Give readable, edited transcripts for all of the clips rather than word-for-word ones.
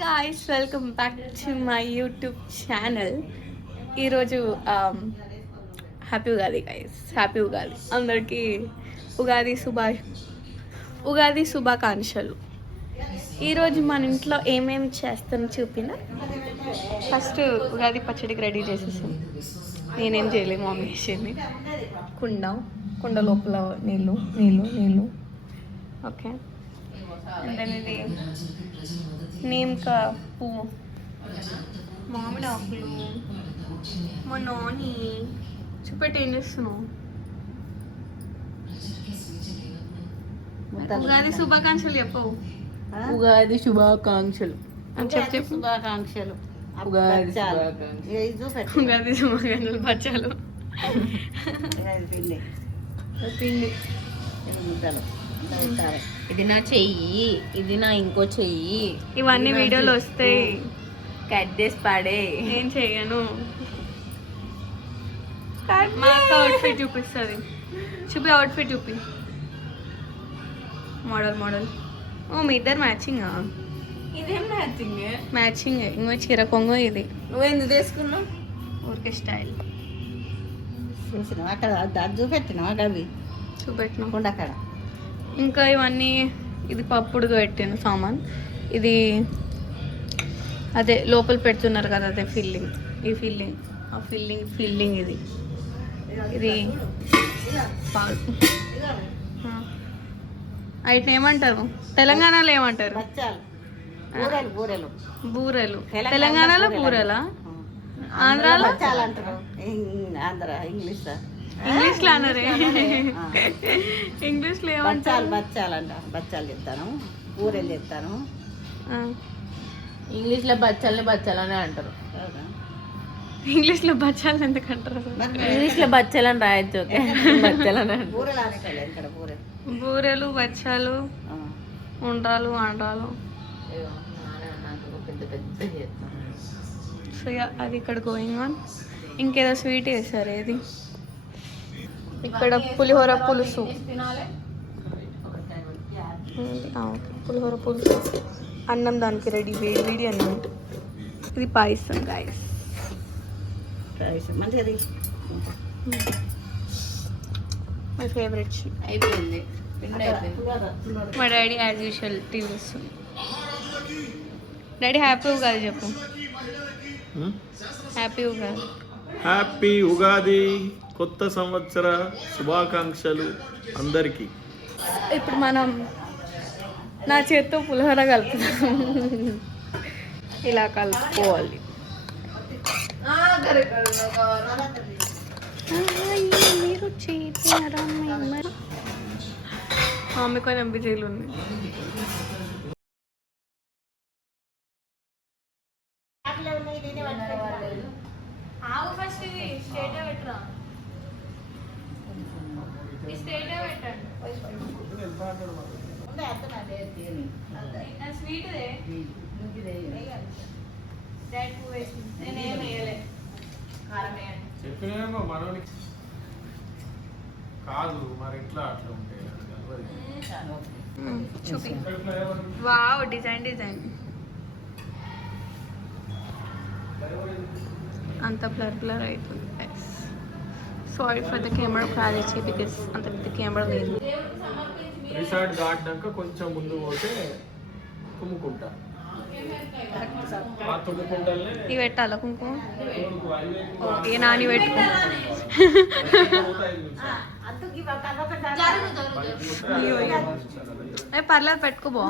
Hi guys, welcome back to my YouTube channel. ఈరోజు happy Ugadi guys, happy Ugadi అందరికీ. ఉగాది శుభాకాంక్షలు. ఈరోజు మన ఇంట్లో ఏమేమి చేస్తానో చూపిన. ఫస్ట్ ఉగాది పచ్చడికి రెడీ చేసేసాం. నేనేం చేయలేము, మమ్మీ చేసింది. కుండ లోపల నీళ్ళు. ఓకే, అండ్ ఇది నేమ్కా పువ్వు, మామిడి ఆకులు. మా నాని చూపెట్టి ఏం చేస్తున్నావు? ఉగాది శుభాకాంక్షలు చెప్పవు. ఉగాది శుభాకాంక్షలు చెప్పు. శుభాకాంక్షలు. ఉగాది శుభాకాంక్షలు బచ్చాలు, పిండి. ఇది నా చెయ్యి, ఇది నా ఇంకో చెయ్యి. ఇవన్నీ వీడియోలు వస్తాయి, కట్ చేసి పాడే. నేను చెయ్యను. మా అక్క అవుట్ఫిట్ చూపిస్తుంది. అవుట్ఫిట్ చూపి. మోడల్. ఓ మీ ఇద్దరు మ్యాచింగా? ఇదేం మ్యాచింగ్. ఇంకో చీర కొంగు ఇది. నువ్వెందుకు తీసుకున్నావు? ఊరికే స్టైల్ చూసినావు అక్కడ చూపెట్టినావు అవి చూపెట్టినా. అక్కడ ఇంకా ఇవన్నీ, ఇది పప్పుడుగా పెట్టాను సామాన్. ఇది అదే లోపల పెడుతున్నారు కదా, అదే ఫిల్లింగ్. ఫిల్లింగ్ ఇది పాలు. అయితే ఏమంటారు తెలంగాణలో? ఏమంటారు? బూరెలు. తెలంగాణలో బూరెలా? ఆంధ్రాలో ఇంగ్లీష్లో అన్నారే. ఇంగ్లీష్లో ఏమంటారు? బచ్చాలు చెప్తాను, బూరెలు చెప్తాను. ఇంగ్లీష్లో బచ్చాలని అంటారు. ఇంగ్లీష్లో బచ్చాలు ఎందుకంటారు? ఇంగ్లీష్లో బచ్చాలని రాయొచ్చు. బచ్చాలని బూరెలు, బచ్చాలు, ఉండ్రాలు, ఆండ్రాలు. సో అది ఇక్కడ గోయింగ్ ఆన్. ఇంకేదో స్వీట్ వేసారు. ఏది? ఇక్కడ పులిహోర పులుసు. పులిహోర పులుసు, అన్నం దానికి రెడీ, వేడి అన్నం. ఇది పాయసం గాయస్. My favourite. అయిపోయింది. మా డాడీ యాజ్ యూజువల్ టీవీ వస్తుంది. డాడీ హ్యాపీ ఉగాది చెప్పు. హ్యాపీ ఉగాది, కొత్త సంవత్సర శుభాకాంక్షలు అందరికీ. ఇప్పుడు మనం నా చేత్తో పులిహోర కలుపుతాం. ఇలా కలుపుకోవాలి. మీరు చేతినారా? మమ్మీ కొంచెం బిజీలు ఉంది. కాదు మరి ఎట్లా అట్లా ఉంటాయి. చూపి. వావ్, డిజైన్ అంత బ్లర్ అవుతుంది. Sorry for the camera quality, because అంత పెద్ద కెమెరా లేదు. రిసార్ట్ దాటినాక కొంచెం ముందు పోతే తుమ్ముకుంటా. ఇవి పెట్టాలా కుంకుమ? ఓకే, నాని పెట్టుకో. పర్లేదు, పెట్టుకోబో.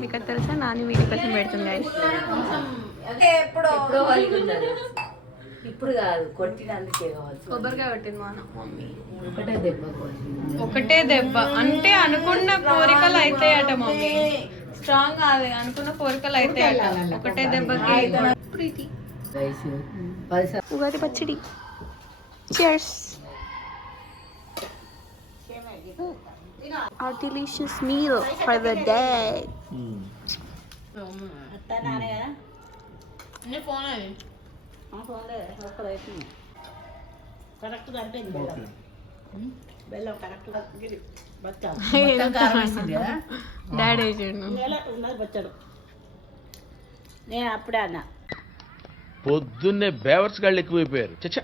మీకు తెలుసా, నాని వీడి కోసం పెడుతుంది. ఇప్పుడు కాదు, కొట్టినందుకే కావచ్చు. కొబ్బరికాయ పెట్టింది మా మమ్మీ. ఒకటే దెబ్బ అంటే అనుకున్న కోరికలు అవుతాయట మమ్మీ. స్ట్రాంగ్ కాదు, అనుకున్న కోరికలు అవుతాయట ఒకటే దెబ్బకి. ప్రీతి ఉగాది పచ్చడి. Cheers. Our delicious meal for the day. కరెక్ట్గా అంటే బెల్లం కరెక్ట్గా బచ్చా డాడీ వేసిండు. ఉన్నది బచ్చడు. నేను అప్పుడే అన్నా పొద్దున్నే బేవర్స్ గాళ్ళు ఎక్కువైపోయారు. చచ్చా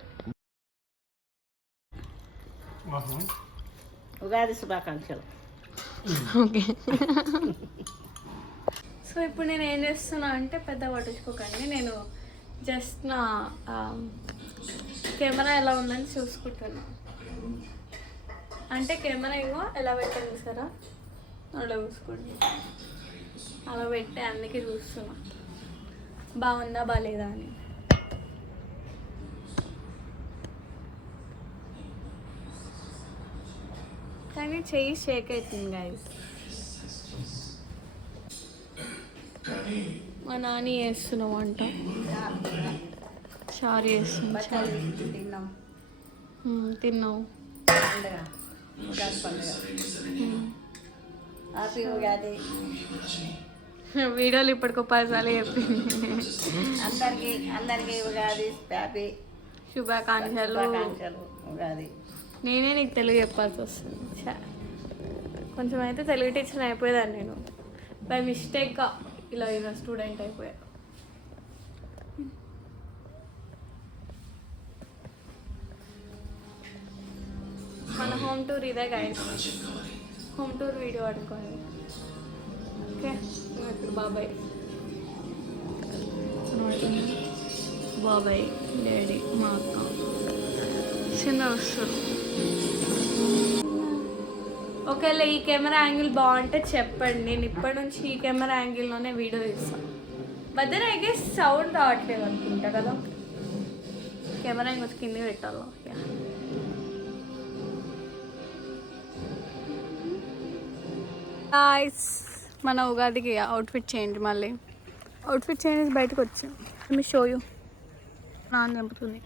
ఉగాది శుభాకాంక్షలు. ఓకే. సో ఇప్పుడు నేను ఏం చేస్తున్నా అంటే పెద్ద పట్టించుకోకండి, నేను జస్ట్ నా కెమెరా ఎలా ఉందని చూసుకుంటున్నా. అంటే కెమెరా ఏమో ఎలా పెట్టాను చూసారా, అలా చూసుకోండి. అలా పెట్టి అందుకే చూస్తున్నా బాగుందా బాగాలేదా అని. కానీ చెయ్యి షేక్ అవుతుంది గైస్. మా నాని వేస్తున్నాం వంట, సారీ వేస్తున్నా. తిన్నావు ఉగాది పండుగ. హ్యాపీ ఉగాది వీడియోలు ఇప్పటికో 10 సార్లు చెప్పింది. అందరికీ ఉగాది హ్యాపీ శుభాకాంక్షలు. ఉగాది. నేనే నీకు తెలుగు చెప్పాల్సి వస్తుంది. కొంచెం అయితే తెలుగు టీచర్ అయిపోయేదాన్ని నేను. బై మిస్టేక్గా ఇలా స్టూడెంట్ అయిపోయా. మన హోమ్ టూర్ ఇదే గైస్, హోమ్ టూర్ వీడియో అనుకోండి. ఓకే, ఇప్పుడు బాబాయ్ బాబాయ్ డాడీ మా అక్క చిన్న వస్తారు. ఒకవేళ ఈ కెమెరా యాంగిల్ బాగుంటే చెప్పండి, నేను ఇప్పటి నుంచి ఈ కెమెరా యాంగిల్లోనే వీడియో తీస్తాను. మధ్యన ఐ గెస్ సౌండ్ రావట్లేదు అనుకుంటా కదా, కెమెరా ఇంకొంచెం కింద పెట్టాలి. మన ఉగాదికి అవుట్ఫిట్ చేయండి, మళ్ళీ అవుట్ఫిట్ చేయండి, బయటకు వచ్చాం. మీ షోయూ నాన్న తెంపుతుంది.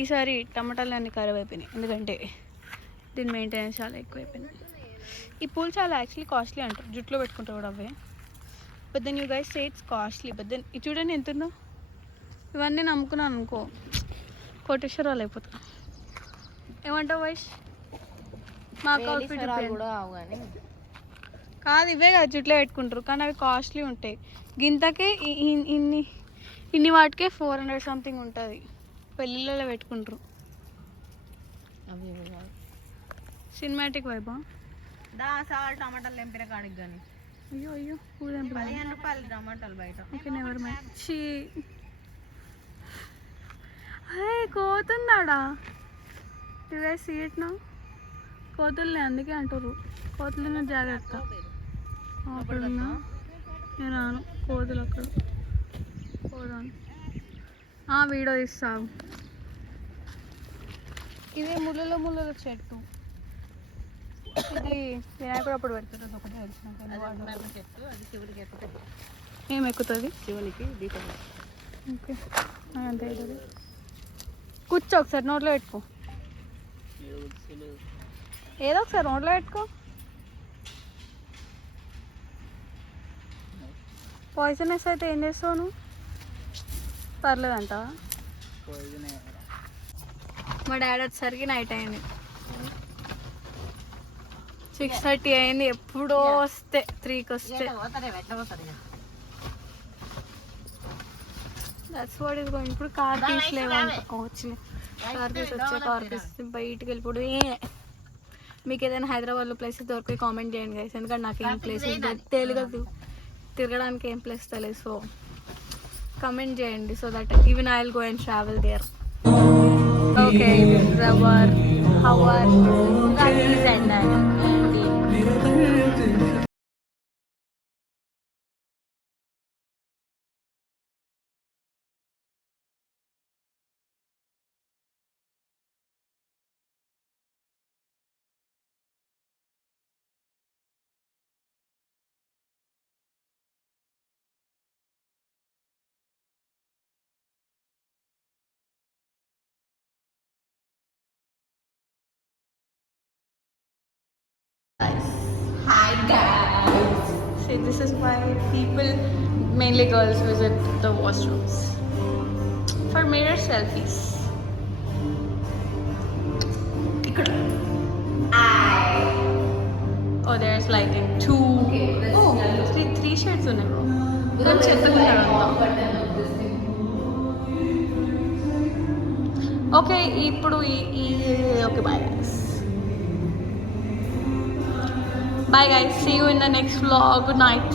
ఈసారి టమాటాలు అన్నీ ఖరాబ్ అయిపోయినాయి, ఎందుకంటే దీని మెయింటెనెన్స్ చాలా ఎక్కువైపోయింది. ఈ పూలు చాలా యాక్చువల్లీ కాస్ట్లీ అంటారు, జుట్లో పెట్టుకుంటారు కూడా అవే. But then you guys say it's costly. But then ఇది చూడండి ఎంత ఉందో. ఇవన్నీ నమ్ముకున్నాను అనుకో కోటేశ్వరాలు అయిపోతారు. ఏమంటావు వైష్? మాకు అవుట్ఫిట్ కూడా అవు కానీ కాదు, ఇవే కదా జుట్లో పెట్టుకుంటారు, కానీ అవి కాస్ట్లీ ఉంటాయి. గింతకే ఇన్ని వాటికే 400 సంథింగ్ ఉంటుంది. పెళ్ళిళ్ళలో పెట్టుకుంటారు. సినిమాటిక్ వైబా టమాటాలు తెంపిన కాడికి కానీ అయ్యో అయ్యో 15 రూపాయలు టమాటాలు బయట. Okay never mind. హే కోతుందాడా, ఇవే సీట్నా కోతుల్ని అందుకే అంటారు, కోతులను జాగ్రత్త. అక్కడున్నా నేను రాను, కోతులు అక్కడ పోదాను. వీడియో ఇస్తావు. ఇదే ముళ్ళలో చెట్టు, ఇది వినాయకుడు అప్పుడు పెడుతుంది. ఒకటే చెట్టు అది శివుడికి ఎక్కుతుంది. ఏం ఎక్కుతుంది? శివునికి దీపం. ఓకే అంతే అవుతుంది. కూర్చో, ఒకసారి నోట్లో పెట్టుకో, ఏదో ఒకసారి నోట్లో పెట్టుకో. పాయిజనస్ అయితే ఏం చేస్తావు నువ్వు? పర్లేదంట. మా డాడీ వచ్చేసరికి నైట్ అయింది, 6:30 అయింది. ఎప్పుడో వస్తే 3కి వస్తే దట్స్ వాట్ ఈస్ గోయింగ్. ఇప్పుడు కార్ తీసలేవంట, వచ్చినాయి కార్ తీసి వచ్చే కార్ తీసి బయటికి వెళ్ళిపోడు. మీకు ఏదైనా హైదరాబాద్లో ప్లేసెస్ దొరికి కామెంట్ చేయండి గైస్, ఎందుకంటే నాకు ఏం ప్లేసెస్ తెలియదు, తిరగడానికి ఏం ప్లేస్ తెలియదు. సో కమెంట్ చేయండి, so that even I will go and travel there. Okay how are Ugadis and Hi guys. See, this is why people, mainly girls, visit the washrooms for mirror selfies. ఇక్కడ there's like 3 shades ఉన్నాయి. కానీ చెప్తున్నారు okay. ఇప్పుడు okay bye guys. Bye guys, see you in the next vlog. Good night.